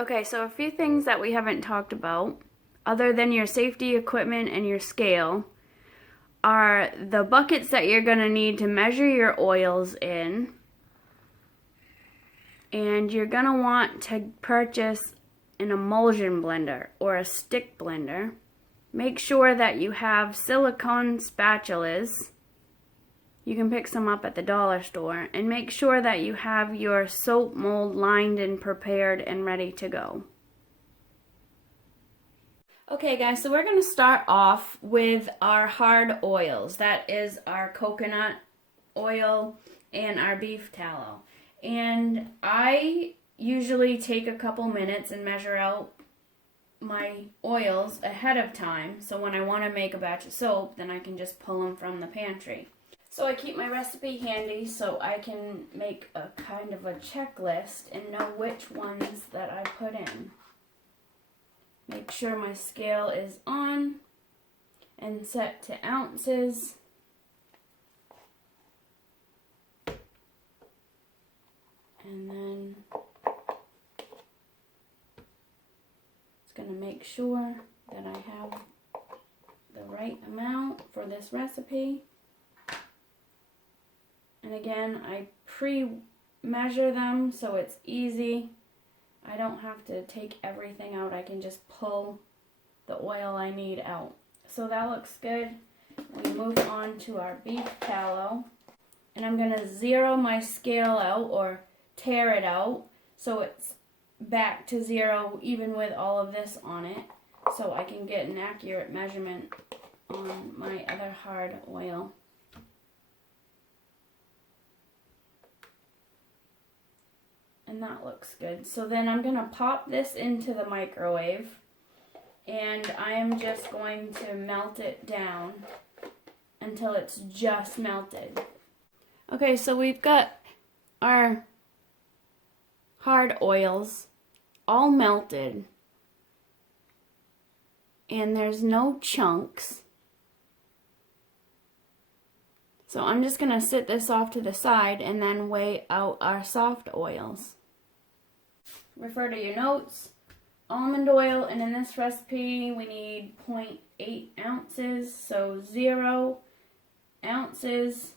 Okay, so a few things that we haven't talked about, other than your safety equipment and your scale, are the buckets that you're going to need to measure your oils in. And you're going to want to purchase an emulsion blender or a stick blender. Make sure that you have silicone spatulas. You can pick some up at the dollar store. And make sure that you have your soap mold lined and prepared and ready to go. Okay guys, so we're going to start off with our hard oils. That is our coconut oil and our beef tallow. And I usually take a couple minutes and measure out my oils ahead of time. So when I want to make a batch of soap, then I can just pull them from the pantry. So I keep my recipe handy so I can make a kind of a checklist and know which ones that I put in. Make sure my scale is on and set to ounces. And then it's going to make sure that I have the right amount for this recipe. And again, I pre-measure them so it's easy. I don't have to take everything out. I can just pull the oil I need out. So that looks good. We move on to our beef tallow. And I'm going to zero my scale out or tear it out so it's back to zero even with all of this on it. So I can get an accurate measurement on my other hard oil. And that looks good. So then I'm going to pop this into the microwave. And I am just going to melt it down until it's just melted. Okay, so we've got our hard oils all melted. And there's no chunks. So I'm just going to sit this off to the side and then weigh out our soft oils. Refer to your notes. Almond oil, and in this recipe we need 0.8 ounces, so 0 ounces.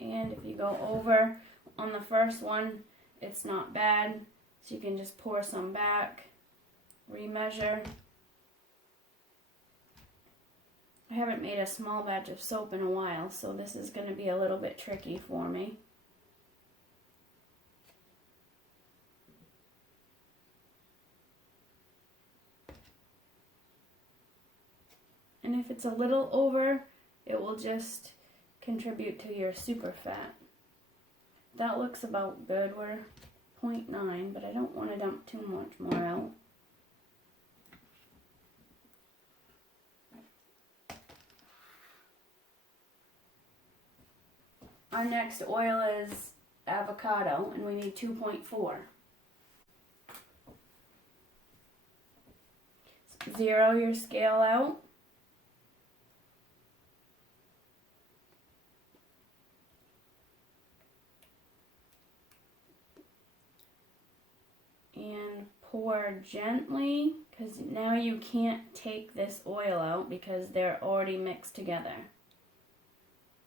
And if you go over on the first one, it's not bad, so you can just pour some back, remeasure. I haven't made a small batch of soap in a while, so this is going to be a little bit tricky for me. And if it's a little over, it will just contribute to your super fat. That looks about good. We're 0.9, but I don't want to dump too much more out. Our next oil is avocado, and we need 2.4. Zero your scale out. And pour gently, because now you can't take this oil out because they're already mixed together.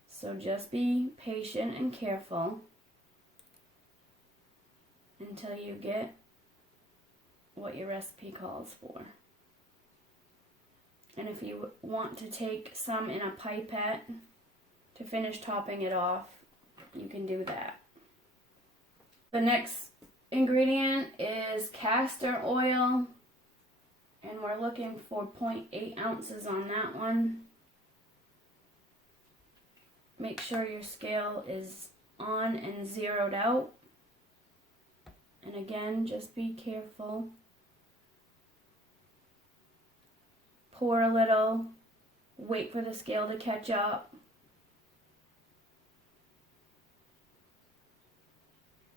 So just be patient and careful until you get what your recipe calls for. And if you want to take some in a pipette to finish topping it off, you can do that. The next ingredient is castor oil, and we're looking for 0.8 ounces on that one. Make sure your scale is on and zeroed out. And again, just be careful. Pour a little, wait for the scale to catch up.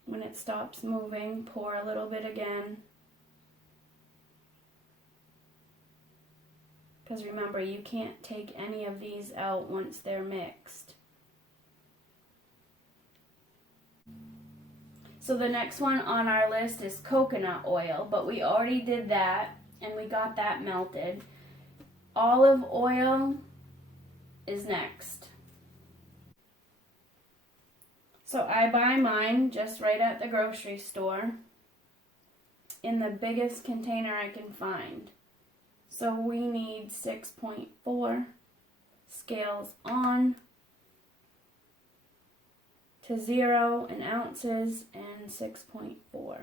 When it stops moving, pour a little bit again. Because remember, you can't take any of these out once they're mixed. So the next one on our list is coconut oil, but we already did that and we got that melted. Olive oil is next. So I buy mine just right at the grocery store in the biggest container I can find. So we need 6.4 scales on to 0 in ounces and 6.4.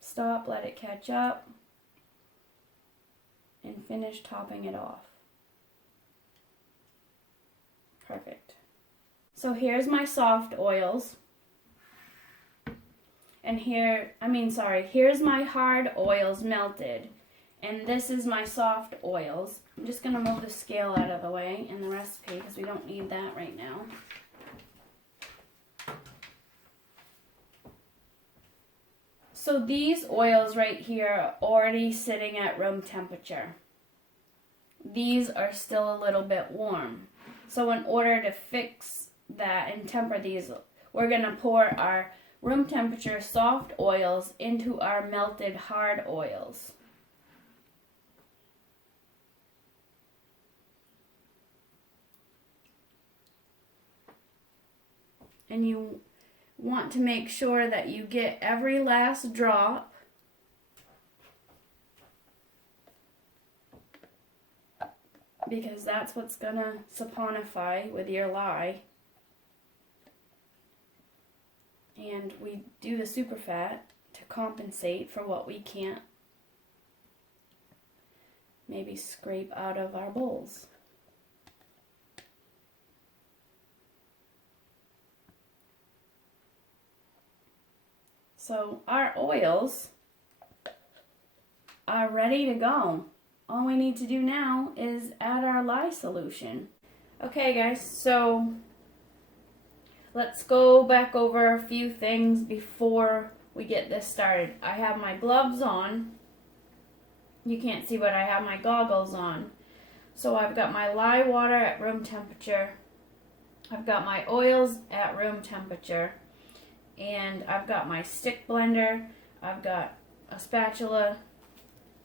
Stop, let it catch up, and finish topping it off. Perfect. So here's my soft oils. And here's my hard oils melted. And this is my soft oils. I'm just going to move the scale out of the way and the recipe because we don't need that right now. So these oils right here are already sitting at room temperature. These are still a little bit warm. So in order to fix that and temper these, we're going to pour our room temperature soft oils into our melted hard oils. And you want to make sure that you get every last drop. Because that's what's going to saponify with your lye. And we do the superfat to compensate for what we can't maybe scrape out of our bowls. So our oils are ready to go. All we need to do now is add our lye solution. Okay guys, so let's go back over a few things before we get this started. I have my gloves on. You can't see, but I have my goggles on. So I've got my lye water at room temperature. I've got my oils at room temperature. And I've got my stick blender, I've got a spatula,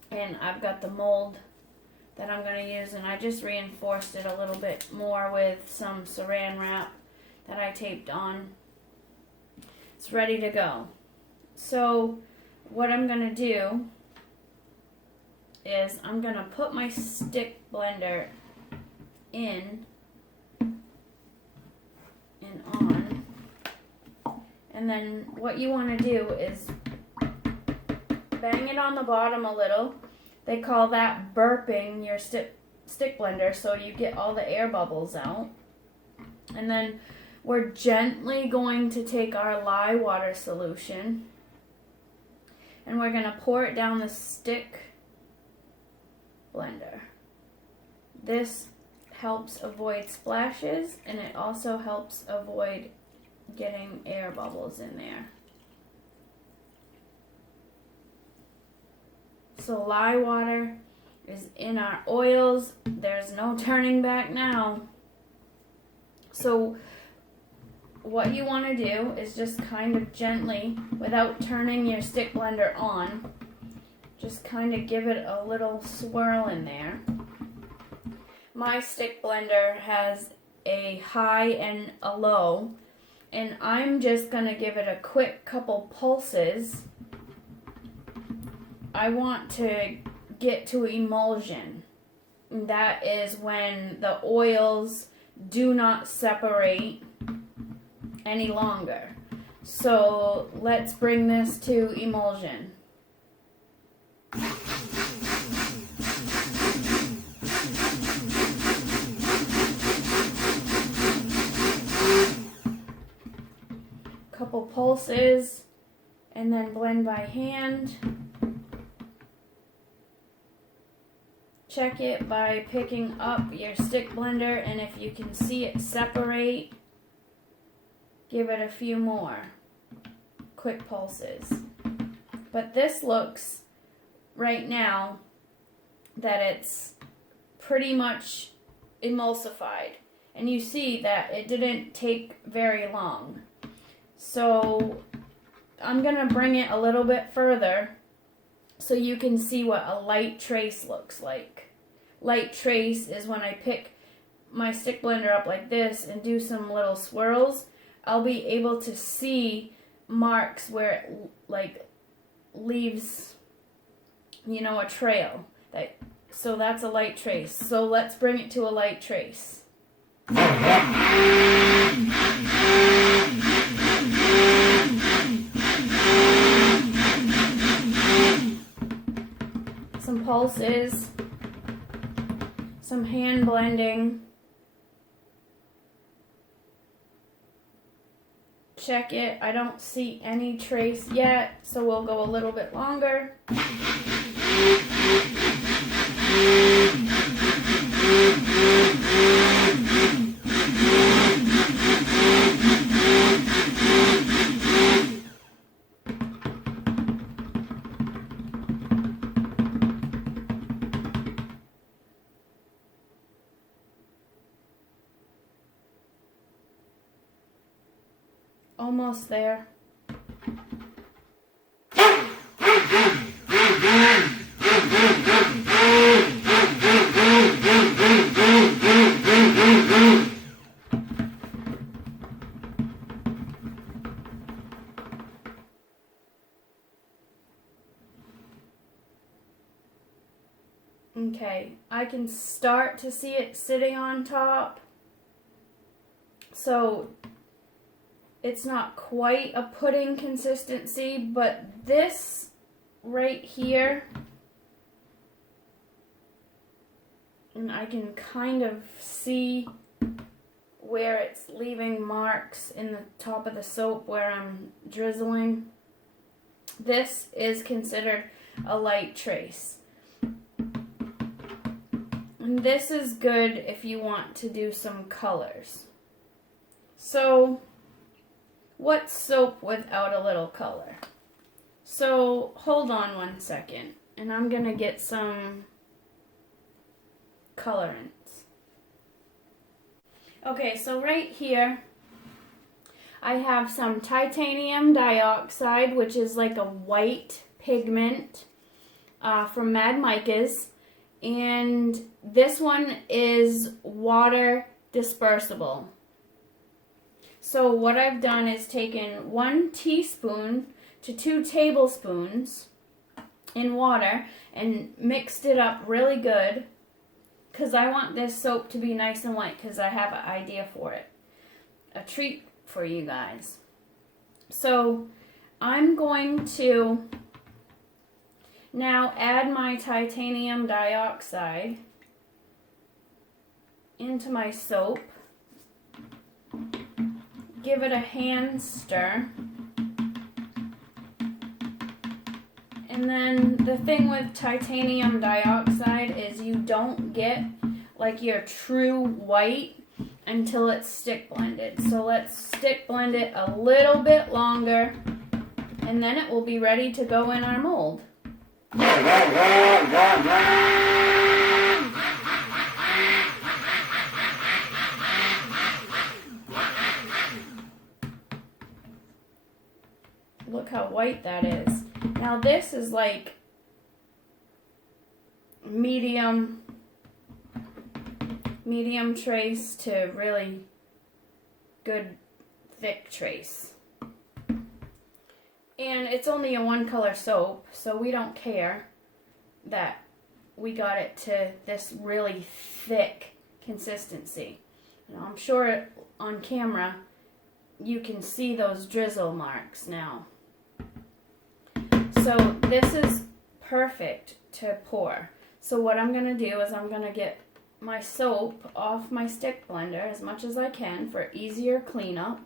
and I've got the mold that I'm going to use, and I just reinforced it a little bit more with some saran wrap that I taped on. It's ready to go. So what I'm going to do is I'm going to put my stick blender in and on. And then what you want to do is bang it on the bottom a little. They call that burping your stick blender, so you get all the air bubbles out. And then we're gently going to take our lye water solution and we're going to pour it down the stick blender. This helps avoid splashes, and it also helps avoid getting air bubbles in there. So lye water is in our oils. There's no turning back now. So what you want to do is just kind of gently, without turning your stick blender on, just kind of give it a little swirl in there. My stick blender has a high and a low, and I'm just going to give it a quick couple pulses. I want to get to emulsion. That is when the oils do not separate any longer. So let's bring this to emulsion. Couple pulses and then blend by hand. Check it by picking up your stick blender, and if you can see it separate, give it a few more quick pulses. But this looks right now that it's pretty much emulsified. And you see that it didn't take very long. So I'm going to bring it a little bit further so you can see what a light trace looks like. Light trace is when I pick my stick blender up like this and do some little swirls. I'll be able to see marks where it like leaves, you know, a trail. So that's a light trace. So let's bring it to a light trace. Some pulses, some hand blending. Check it. I don't see any trace yet, so we'll go a little bit longer. Almost there. Okay, I can start to see it sitting on top. So it's not quite a pudding consistency, but this right here, and I can kind of see where it's leaving marks in the top of the soap where I'm drizzling. This is considered a light trace. And this is good if you want to do some colors. So, what's soap without a little color? So, hold on one second, and I'm going to get some colorants. Okay, so right here, I have some titanium dioxide, which is like a white pigment from Mad Micas. And this one is water dispersible. So what I've done is taken 1 teaspoon to 2 tablespoons in water and mixed it up really good because I want this soap to be nice and light because I have an idea for it. A treat for you guys. So I'm going to now add my titanium dioxide into my soap. Give it a hand stir. And then the thing with titanium dioxide is you don't get like your true white until it's stick blended. So let's stick blend it a little bit longer and then it will be ready to go in our mold. Look how white that is. Now this is like medium trace to really good thick trace. And it's only a 1-color soap, so we don't care that we got it to this really thick consistency. Now, I'm sure on camera you can see those drizzle marks now. So this is perfect to pour. So what I'm going to do is I'm going to get my soap off my stick blender as much as I can for easier cleanup.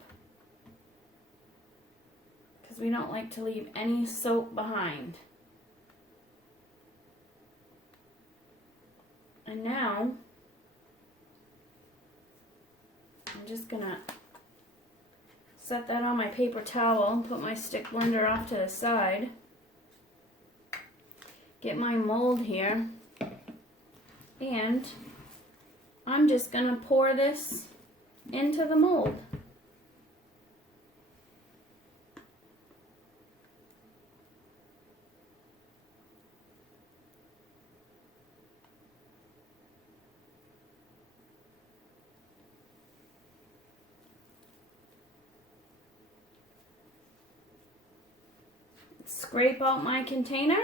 Because we don't like to leave any soap behind. And now, I'm just going to set that on my paper towel and put my stick blender off to the side. Get my mold here. And I'm just going to pour this into the mold. Scrape out my container.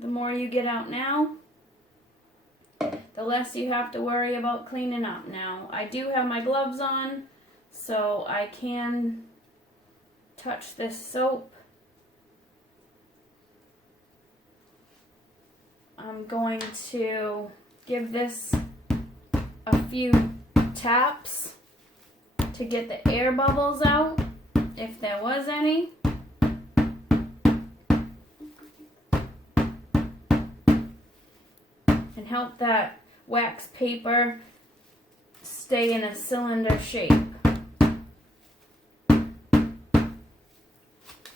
The more you get out now, the less you have to worry about cleaning up. Now, I do have my gloves on, so I can touch this soap. I'm going to give this a few taps to get the air bubbles out, if there was any. And help that wax paper stay in a cylinder shape.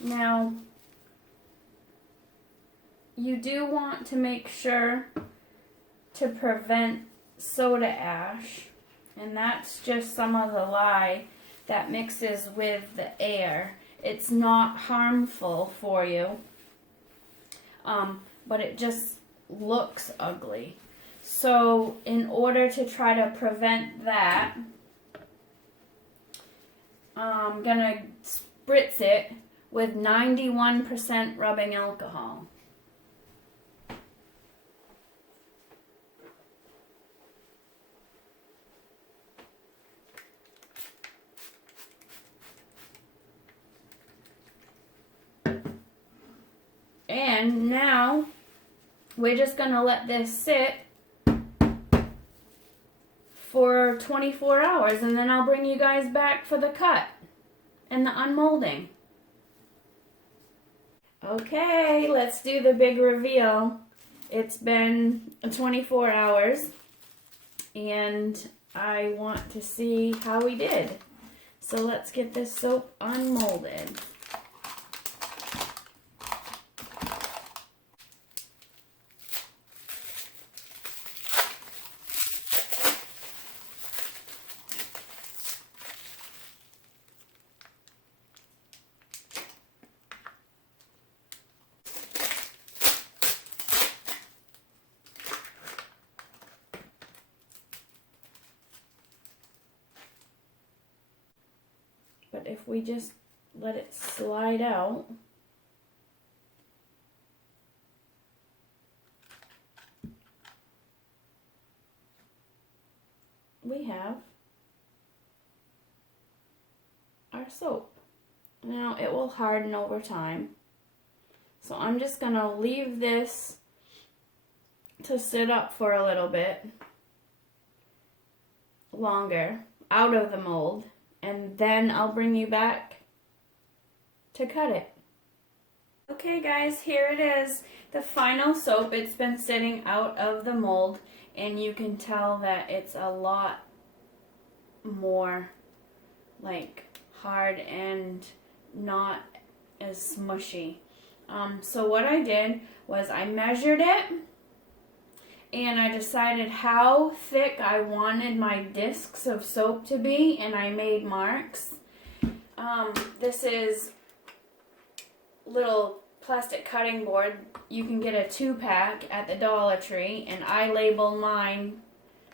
Now, you do want to make sure to prevent soda ash, and that's just some of the lye that mixes with the air. It's not harmful for you, but it just looks ugly. So in order to try to prevent that, I'm gonna spritz it with 91% rubbing alcohol. And now we're just gonna let this sit for 24 hours, and then I'll bring you guys back for the cut and the unmolding. Okay, let's do the big reveal. It's been 24 hours, and I want to see how we did. So let's get this soap unmolded. But if we just let it slide out, we have our soap. Now it will harden over time. So I'm just going to leave this to sit up for a little bit longer out of the mold, and then I'll bring you back to cut it. Okay guys, here it is, the final soap. It's been sitting out of the mold, and you can tell that it's a lot more like hard and not as smushy. So what I did was I measured it, and I decided how thick I wanted my discs of soap to be, and I made marks. This is little plastic cutting board. You can get a 2-pack at the Dollar Tree, and I label mine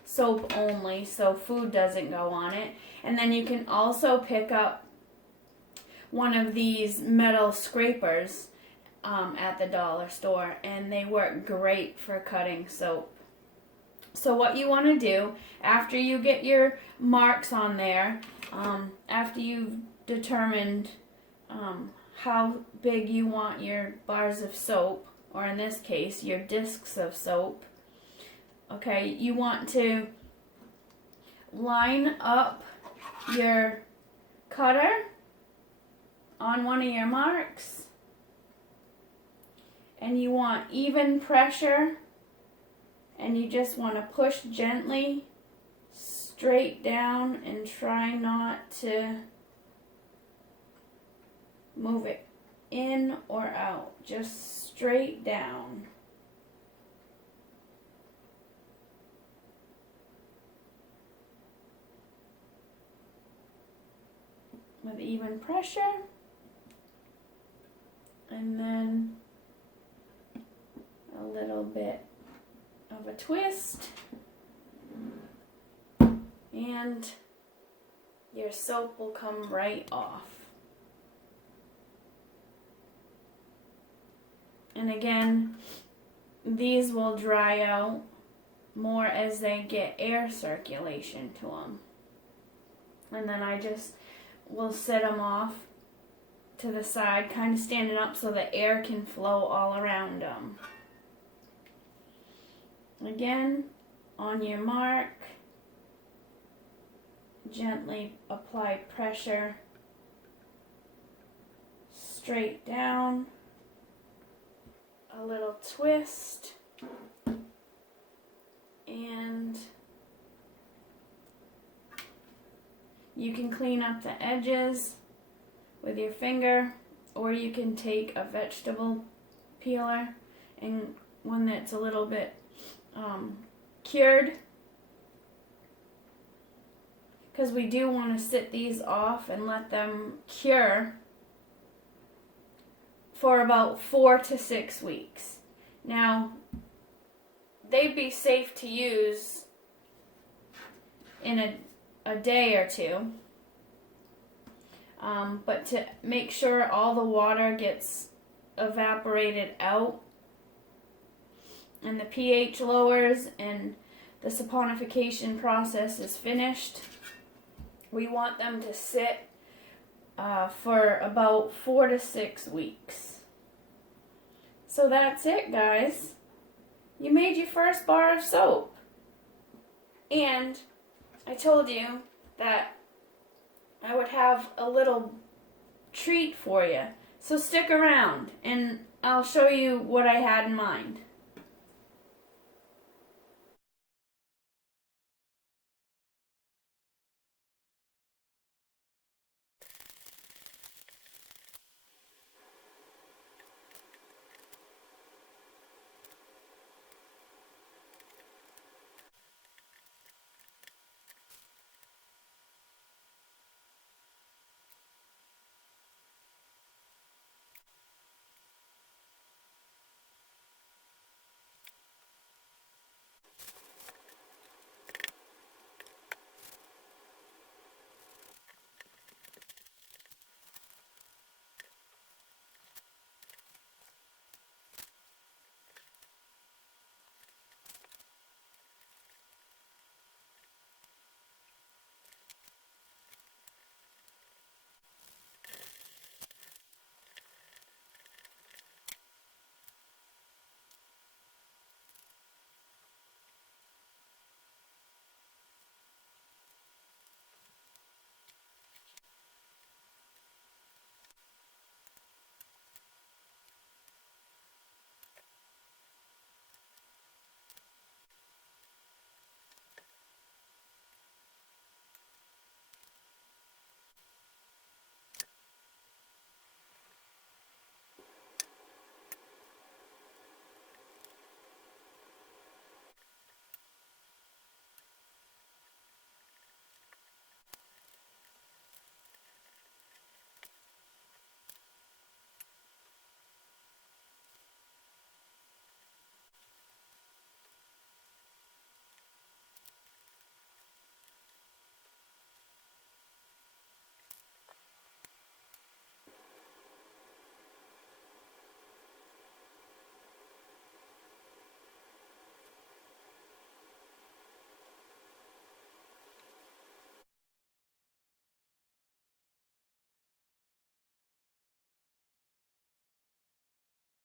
soap only so food doesn't go on it. And then you can also pick up one of these metal scrapers at the dollar store, and they work great for cutting soap. So what you want to do after you get your marks on there, after you've determined how big you want your bars of soap, or in this case your discs of soap, okay, you want to line up your cutter on one of your marks, and you want even pressure, and you just want to push gently straight down and try not to move it in or out, just straight down. With even pressure, and then a little bit of a twist, and your soap will come right off. And again, these will dry out more as they get air circulation to them. And then I just will set them off to the side, kind of standing up so the air can flow all around them. Again, on your mark, gently apply pressure straight down, a little twist, and you can clean up the edges with your finger, or you can take a vegetable peeler, and one that's a little bit cured, because we do want to sit these off and let them cure for about 4 to 6 weeks. Now, they'd be safe to use in a day or two, but to make sure all the water gets evaporated out and the pH lowers and the saponification process is finished, we want them to sit for about 4 to 6 weeks. So that's it, guys. You made your first bar of soap. And I told you that I would have a little treat for you. So stick around and I'll show you what I had in mind.